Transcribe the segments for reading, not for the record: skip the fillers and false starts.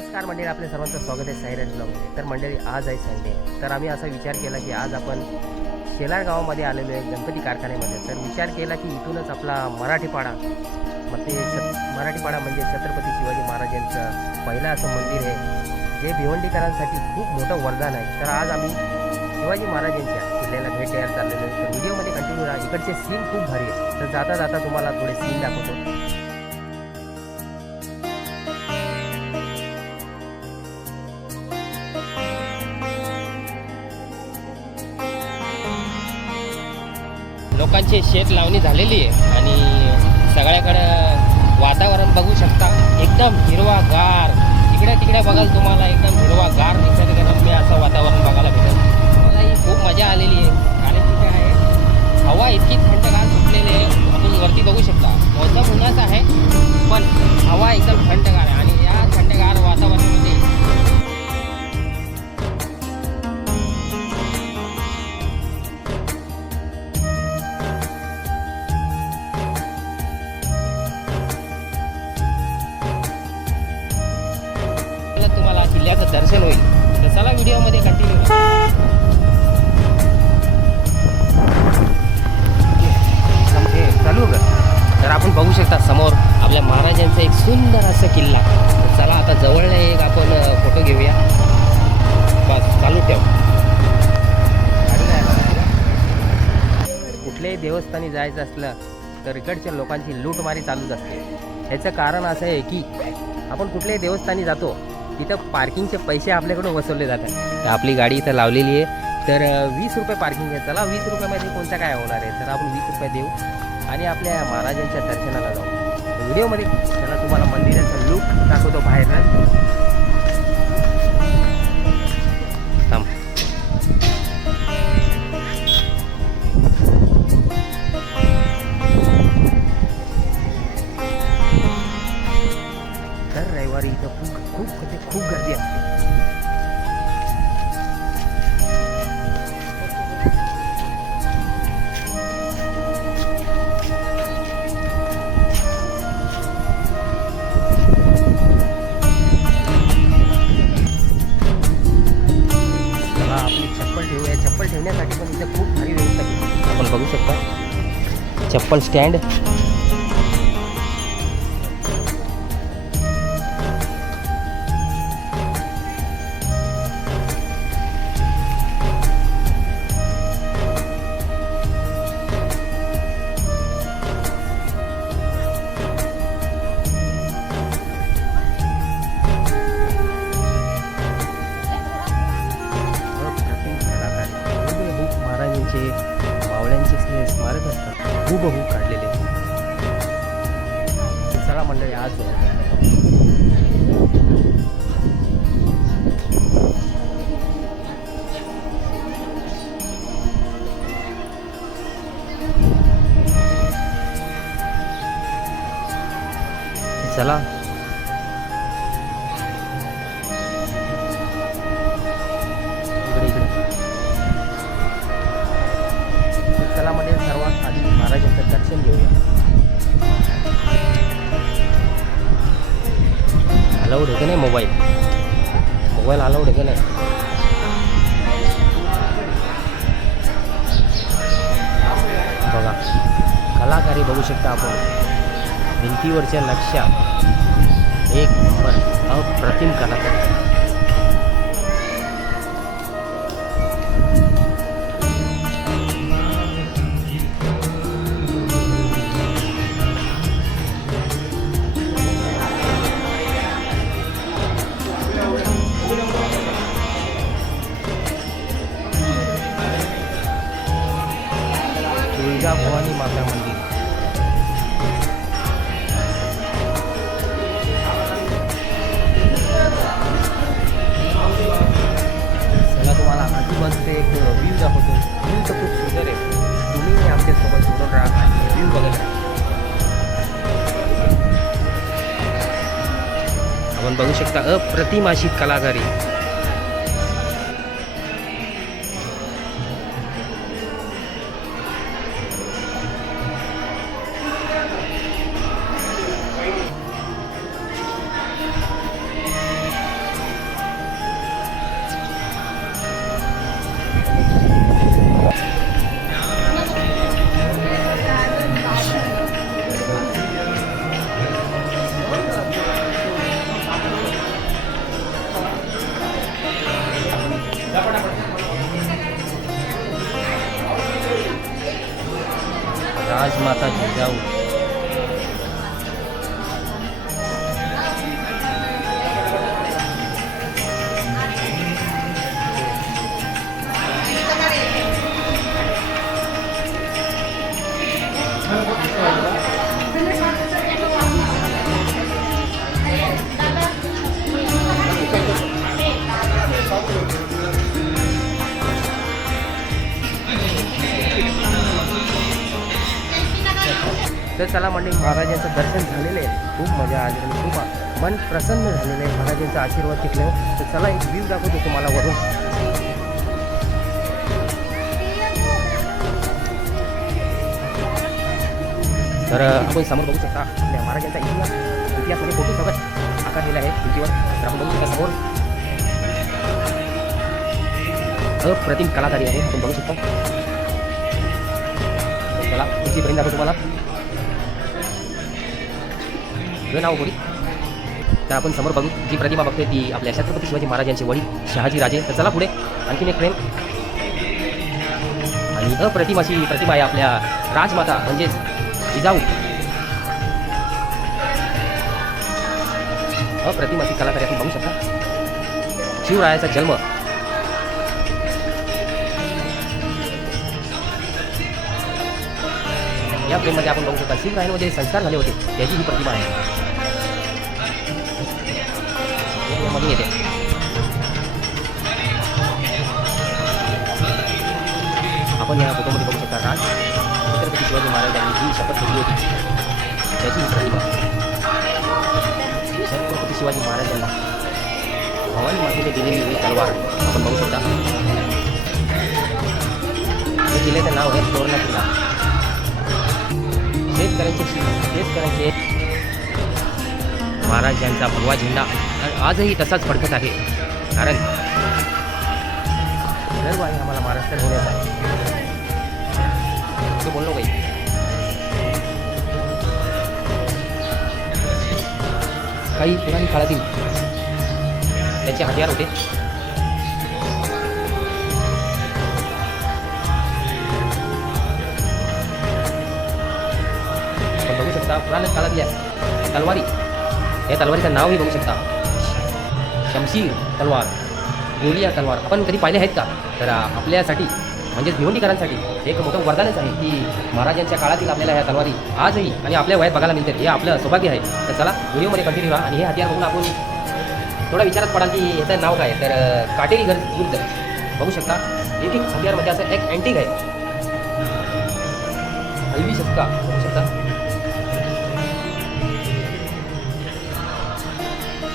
नमस्कार मंडळी, आपल्या सर्वांचं स्वागत आहे साईराज ब्लॉगमध्ये. तर मंडळी, आज आहे संडे. तर आम्ही असा विचार केला की आज आपण शेलार गावामध्ये आलेलो आहे, गणपती कारखान्यामध्ये. तर विचार केला की इथूनच आपला मराठीपाडा, मग ते मराठीपाडा म्हणजे छत्रपती शिवाजी महाराजांचं पहिलं असं मंदिर आहे जे भिवंडीकरांसाठी खूप मोठं वरदान आहे. तर आज आम्ही शिवाजी महाराजांच्या किल्ल्याला भेट द्यायला चाललेलो आहे. तर व्हिडिओमध्ये कंटिन्यू राहा. इकडचे सीन खूप भारी आहे. तर जाता जाता तुम्हाला थोडे सीन दाखवतो. लोकांची शेत लावणी झालेली आहे आणि सगळ्याकडं वातावरण बघू शकता, एकदम हिरवागार. इकडे तिकडे बघाल तुम्हाला एकदम हिरवागार निसर्गरम्य असं वातावरण बघायला भेटेल. मला ही खूप मजा आलेली आहे. कारण की काय आहे, हवा इतकी थंडगार सुटलेली आहे. आपण वरती बघू शकता, मौसम उन्हाचा आहे पण हवा एकदम थंडगार आहे. आणि या थंडगार वातावरणामध्ये तुम्हाला किल्ल्याचं दर्शन होईल. तर चला व्हिडिओमध्ये कंटिन्यू चालू का. तर आपण बघू शकता समोर आपल्या महाराजांचा एक सुंदर असं किल्ला. तर चला आता जवळ एक आपण फोटो घेऊया. बस चालू ठेव. कुठल्याही देवस्थानी जायचं असलं तर इकडच्या लोकांची लूटमारी चालूच असते. ह्याचं कारण असं आहे की आपण कुठल्याही देवस्थानी जातो तिथं पार्किंगचे पैसे आपल्याकडून वसवले जातात. तर आपली गाडी इथं लावलेली आहे. तर 20 रुपये पार्किंग आहे. चला 20 रुपयामध्ये कोणता काय होणार आहे. तर आपण 20 रुपये देऊ आणि आपल्या महाराजांच्या दर्शनाला जाऊ. व्हिडिओमध्ये त्याला तुम्हाला मंदिराचा लूक दाखवतो बाहेर. थांब. तर रविवारी इथं खूप गर्दी असते. चप्पल ठेवण्यासाठी पण इथे खूप भारी व्यवस्था केली. आपण बघू शकता चप्पल स्टँड. मावळ्यांचे स्मारक असतात, हुबहू काढलेले. चला मंडळी, आज चला मध्ये सर्वात आधी महाराजांचं दर्शन घेऊया. अलाउड आहे का नाही मोबाईल अलाउड आहे का नाही. बघा कलाकारी बघू शकता आपण. भिंतीवरच्या नक्षा एक नंबर अप्रतिम कलाकारी. भवानी माता मंदिर. चला तुम्हाला आजूबाजूचा एक व्ह्यू दाखवतो. व्ह्यू तर खूप सुंदर आहे. तुम्ही आमच्यासोबत जोडून राहा आणि व्ह्यू बघत राहा. आपण बघू शकता अप्रतिम अशी कलाकारी. जिजाऊ. तर चला मंडळी, महाराजांचं दर्शन झालेलं आहे. खूप मजा आली आणि खूप मन प्रसन्न झालेलं आहे महाराजांचा आशीर्वाद घेतल्यावर. तर चला एक व्ह्यू दाखवतो तुम्हाला वरून. तर आपण समोर बघू शकता आपल्या महाराजांचा इतिहासमध्ये फोटो सगळं आकारलेला आहे भिंतीवर. तर आपण बघू शकता समोर अप्रतिम कलाकारी आहे, आपण बघू शकता. चला इथेपर्यंत दाखवतो तुम्हाला. हे नाव बोली. तर आपण समोर बघू जी प्रतिमा बघतोय ती आपल्या छत्रपती शिवाजी महाराजांचे वडील शहाजी राजे. तर चला पुढे आणखीन एक फ्रेम. आणि अप्रतिम अशी प्रतिमा आहे आपल्या राजमाता म्हणजेच जिजाऊ. अप्रतिम अशी कलाकारी आपण बघू शकता. शिवरायाचा जन्म या फ्रेममध्ये आपण बघू शकता. शिवरायांमध्ये जे संस्कार झाले होते त्याची ही प्रतिमा आहे. मध्ये येते. आपण या फोटोमध्ये बघू शकता राज छत्रपती शिवाजी महाराजांनी जी शपथ घेतली होती त्याची ही प्रतिमा. छत्रपती शिवाजी महाराजांना भवानी मातेने दिलेली ही तलवार आपण बघू शकता. हे किल्ल्याचं नाव आहे तोरणा किल्ला. शेतकऱ्यांचे महाराजांचा भगवा झेंडा आजही तसाच फडकत आहे. कारण गर्व आहे आम्हाला महाराष्ट्रात होण्याचा. तो बोललो काही काही पुराणी काळातील त्याचे हत्यार होते. आपण बघू शकता पुराण काळातल्या तलवारी. या तलवारीचं नावही बघू शकता. शमशीर तलवार, गोलिया तलवार. आपण कधी पाहिले आहेत का? तर आपल्यासाठी म्हणजेच भिवंडीकरांसाठी एक मोठं वरदानच आहे की महाराजांच्या काळातील आपल्याला ह्या तलवारी आजही आणि आपल्या वयात बघायला मिळतात. हे आपलं सौभाग्य आहे. तर चला व्हिडिओमध्ये कंटिन्यू राहा. आणि हे हत्यार बघून आपण थोडा विचारात पडाल की याचं नाव काय. तर काटेरी गुर्द बघू शकता. एक एक हत्यारमध्ये असं एक अँटिक आहे. हलवी शतका बघू शकता.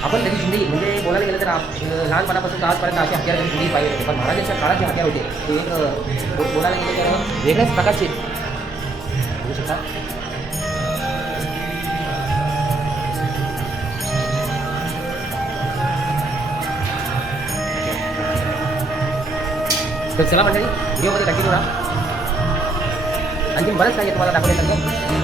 आपण कधी जुनी म्हणजे बोलायला गेलं तर लहानपणापासून आजपर्यंत असे हत्यार कधी जुनी पाहिजे होते. पण महाराजांच्या काळात जे हत्यार होते ते एक बोलायला गेले तर वेगळ्याच प्रकारचे बघू शकता. तर चला मंडळी व्हिडिओमध्ये कंटिन्यू राहा. आणखी बरंच काही तुम्हाला दाखवण्यासारखं.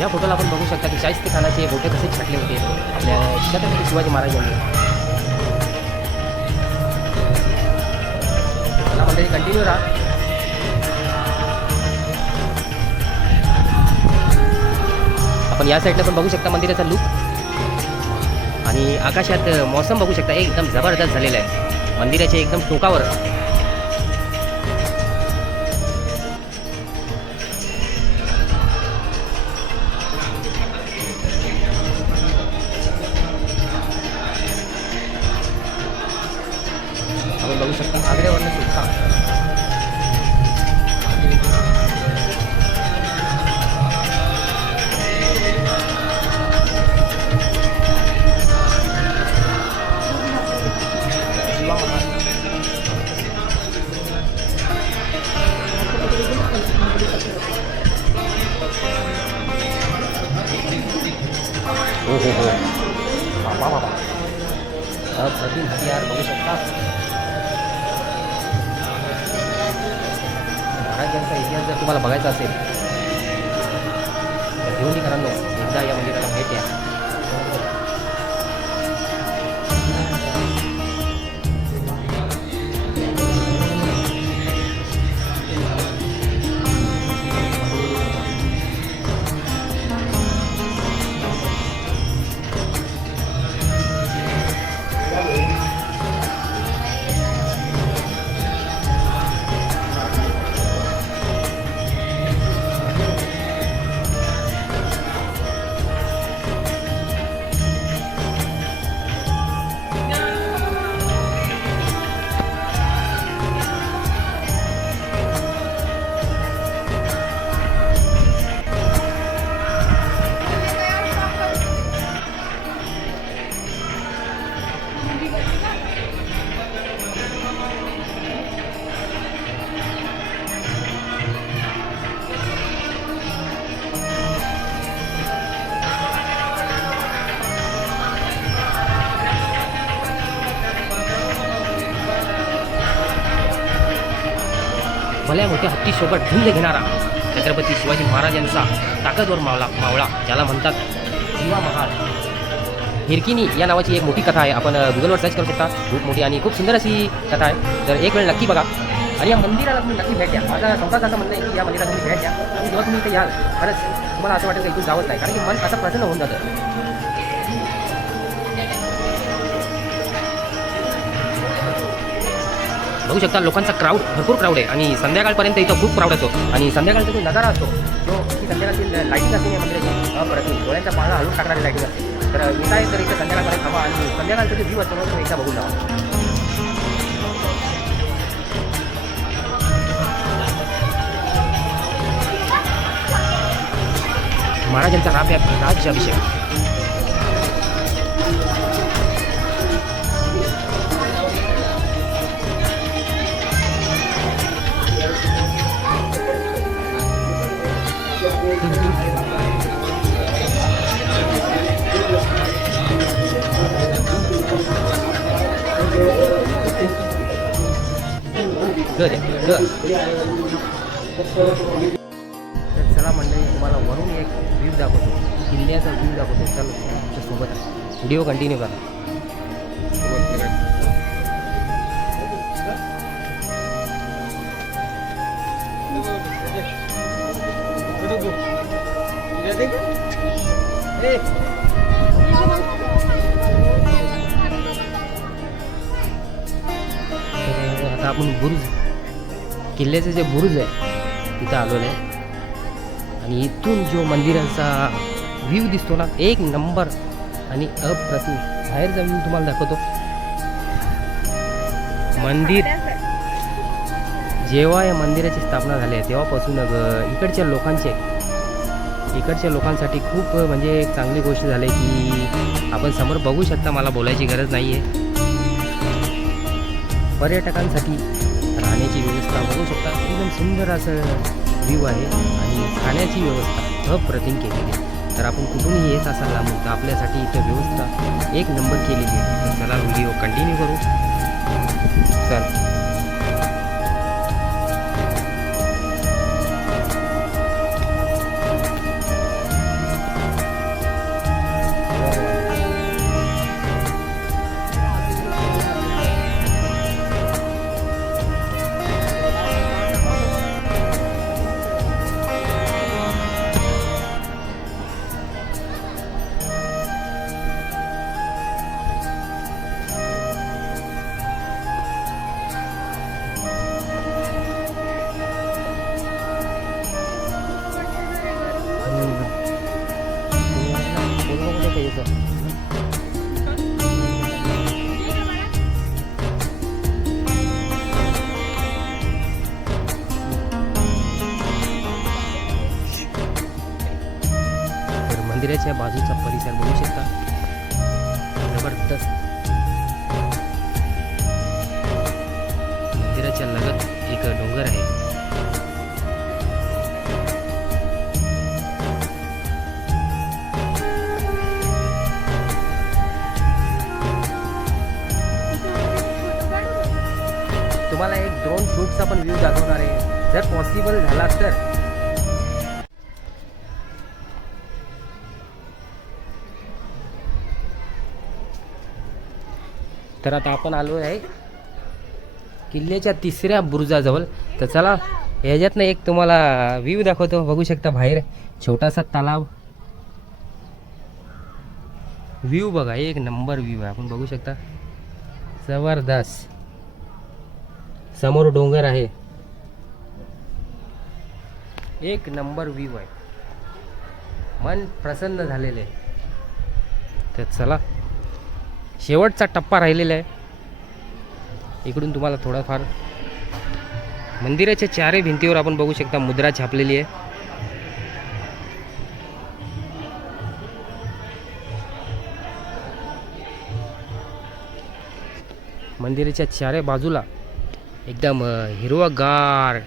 या फोटोला आपण बघू शकता की शाहिस्ते खानाचे बोटे कसे छाटले होते आपल्या छत्रपती शिवाजी महाराजांनी. मला मंडळी कंटिन्यू राहा. आपण या साईडला पण बघू शकता मंदिराचा लुक. आणि आकाशात मौसम बघू शकता एकदम जबरदस्त झालेला आहे. मंदिराच्या एकदम टोकावर आपण बघू शकता आग्र्यावरनं सुद्धा हो बाबा बाबा अप्रतिम हत्यार बघू शकता. महाराजांचा इतिहास जर तुम्हाला बघायचा असेल तर भिवंडीकरांनो एकदा या मंदिराला भेट द्या. भल्या मोठ्या हत्तीसोबत झुंज घेणारा छत्रपती शिवाजी महाराजांचा ताकदवर मावळा ज्याला म्हणतात शिवा महाल. हिरकिनी या नावाची एक मोठी कथा आहे. आपण गुगलवर सर्च करू शकता. खूप मोठी आणि खूप सुंदर अशी कथा आहे. तर एक वेळ नक्की बघा आणि या मंदिराला तुम्ही नक्की भेट द्या. माझा संतांचं असं म्हणणं आहे की या मंदिराला तुम्ही भेट द्या आणि जेव्हा तुम्ही इथे याल खरंच तुम्हाला असं वाटेल की इथून जावंच नाही, कारण की मन असं प्रसन्न होऊन जातं. बघू शकता लोकांचा क्राऊड, भरपूर क्राऊड आहे आणि संध्याकाळपर्यंत इथं खूप क्राऊड असतो आणि संध्याकाळचा जो नजारा असतो जो की संध्याकाळची लाईटिंग असते या मंदिराची अप्रतिम, डोळ्यांचा पाहणं हलवून टाकणारी लाईटिंग असते. तर येत आहे तर इथं संध्याकाळपर्यंत थांबा आणि संध्याकाळचा जो व्ह्यू असतो ना तो एकदा बघून जावा. महाराजांचा राज्याभिषेक. तर चला मंडळी तुम्हाला वरून एक व्ह्यू दाखवतो, किल्ल्याचा व्ह्यू दाखवतो. चल तुमच्या सोबत व्हिडिओ कंटिन्यू करा. आता आपण बुरुज, किल्ल्याचे जे बुरुज आहे तिथं आलेलं आहे आणि इथून जो मंदिराचा व्ह्यू दिसतो ना एक नंबर आणि अप्रतिम. बाहेर जाऊन तुम्हाला दाखवतो. मंदिर जेव्हा या मंदिराची स्थापना झाली आहे तेव्हापासून इकडच्या लोकांसाठी खूप म्हणजे एक चांगली गोष्ट झाली की आपण समोर बघू शकता, मला बोलायची गरज नाही आहे. पर्यटकांसाठी राहण्याची व्यवस्था बघू शकता, एकदम सुंदर असं व्ह्यू आहे आणि खाण्याची व्यवस्था अप्रतिम केलेली आहे. तर आपण कुठूनही येत असाल लांबून तर आपल्यासाठी इथं व्यवस्था एक नंबर केलेली आहे. तर चला व्हिडिओ कंटिन्यू करू. चल मंदिराच्या बाजूचा परिसर बघू शकता, जबरदस्त. मंदिराच्या लगत एक डोंगर आहे. तुम्हाला एक ड्रोन शूटचा पण व्ह्यू दाखवणार आहे जर पॉसिबल झाला तर. तर आता आपण आलो आहे किल्ल्याच्या तिसऱ्या बुरुजाजवळ. तर चला ह्याच्यातनं एक तुम्हाला व्ह्यू दाखवतो. बघू शकता बाहेर छोटासा तलाव. व्ह्यू बघा, एक नंबर व्ह्यू आहे. आपण बघू शकता जबरदस्त. समोर डोंगर आहे, एक नंबर व्ह्यू आहे. मन प्रसन्न झालेले. तर चला शेवटचा टप्पा राहिलेला आहे. इकडून तुम्हाला थोडाफार मंदिराच्या चारही भिंतीवर आपण बघू शकता मुद्रा छापलेली आहे. मंदिराच्या चारही बाजूला एकदम हिरवगार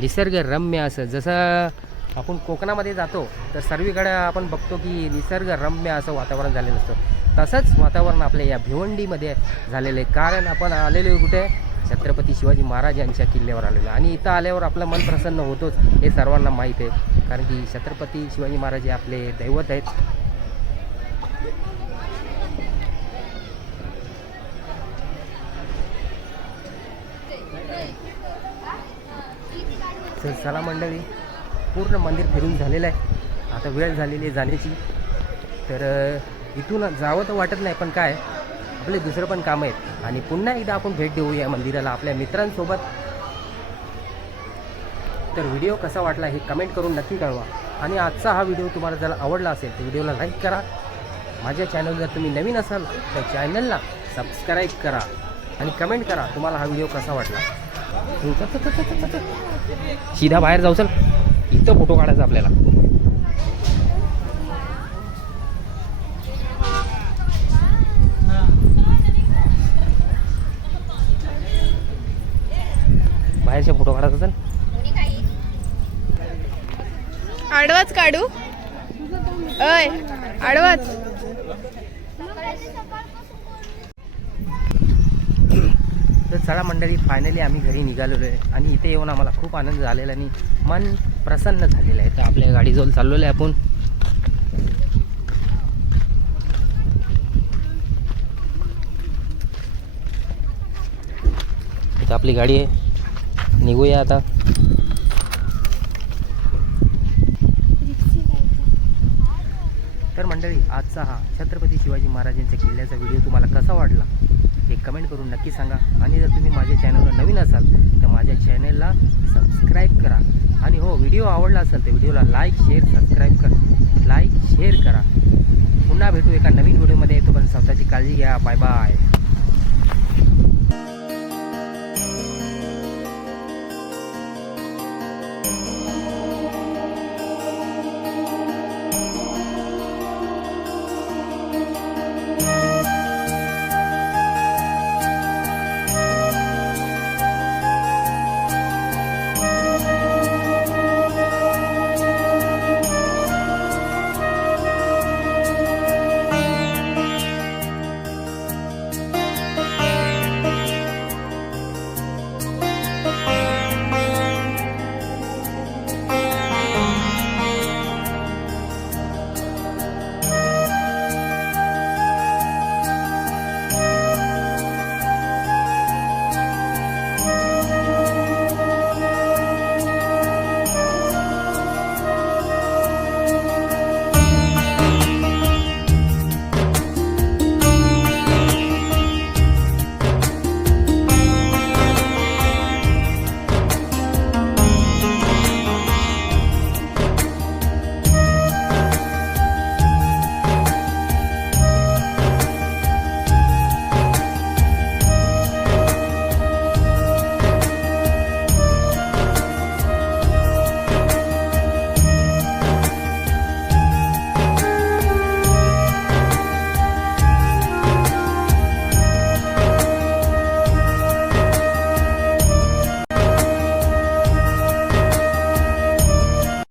निसर्गरम्य असं. जसं आपण कोकणामध्ये जातो तर सर्वीकडे आपण बघतो की निसर्गरम्य असं वातावरण झालेलं असतं. तसंच वातावरण आपल्या या भिवंडीमध्ये झालेलं आहे. कारण आपण आलेलो आहे कुठे, छत्रपती शिवाजी महाराज यांच्या किल्ल्यावर आलेलो आहे. आणि इथं आल्यावर आपलं मन प्रसन्न होतोच, हे सर्वांना माहीत आहे. कारण की छत्रपती शिवाजी महाराज हे आपले दैवत आहेत. तर चला मंडळी, पूर्ण मंदिर फिरून झालेलं आहे. आता वेळ झालेली आहे जाण्याची. तर इथून जावं तर वाटत नाही, पण काय आपले दुसरं पण कामं आहेत. आणि पुन्हा एकदा आपण भेट देऊ या मंदिराला आपल्या मित्रांसोबत. तर व्हिडिओ कसा वाटला हे कमेंट करून नक्की कळवा. आणि आजचा हा व्हिडिओ तुम्हाला जर आवडला असेल तर व्हिडिओला लाईक करा. माझ्या चॅनल जर तुम्ही नवीन असाल तर चॅनलला सबस्क्राईब करा. आणि कमेंट करा तुम्हाला हा व्हिडिओ कसा वाटला. सीधा बाहेर जाऊ, चल इथं फोटो काढायचा आपल्याला. बाहेरचे फोटो काढायचा, चल. आडवाच काढू. अय आडवाच. तर चला मंडळी, फायनली आम्ही घरी निघालेलो आहे. आणि इथे येऊन आम्हाला खूप आनंद झालेला आणि मन प्रसन्न झालेलं आहे. तर आपल्या गाडीजवळ चाललेलो आहे आपण. इथं आपली गाडी आहे, निघूया आता. तर मंडळी, आजचा हा छत्रपती शिवाजी महाराजांच्या किल्ल्याचा व्हिडिओ तुम्हाला कसा वाटला हे कमेंट करून नक्की सांगा. आणि जर तुम्ही माझ्या चॅनलवर नवीन असाल तर माझ्या चॅनलला सबस्क्राईब करा. आणि हो, व्हिडिओ आवडला असेल तर व्हिडिओला लाईक शेअर करा. पुन्हा भेटू एका नवीन व्हिडिओमध्ये. तोपर्यंत स्वतःची काळजी घ्या. Bye bye.